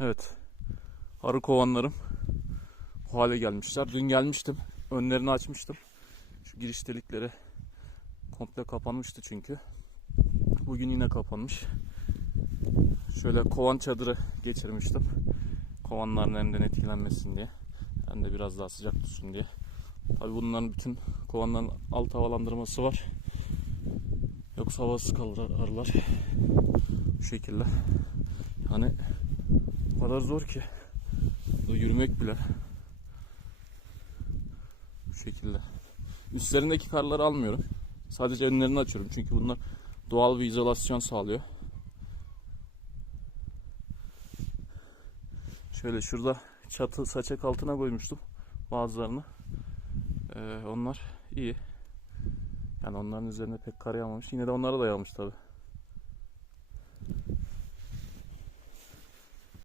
Evet. Arı kovanlarım bu hale gelmişler. Dün gelmiştim. Önlerini açmıştım. Şu giriş delikleri komple kapanmıştı çünkü. Bugün yine kapanmış. Şöyle kovan çadırı geçirmiştim. Kovanların nemden etkilenmesin diye. Hem de biraz daha sıcak tutsun diye. Tabi bunların bütün kovanların alt havalandırması var. Yoksa havası kalır arılar. Bu şekilde. O kadar zor ki. Burada yürümek bile. Bu şekilde. Üstlerindeki karları almıyorum. Sadece önlerini açıyorum. Çünkü bunlar doğal bir izolasyon sağlıyor. Şöyle şurada çatı saçak altına koymuştum bazılarını. Ee, onlar iyi. Yani onların üzerine pek kar yağmamış. Yine de onlara da yağmış tabi.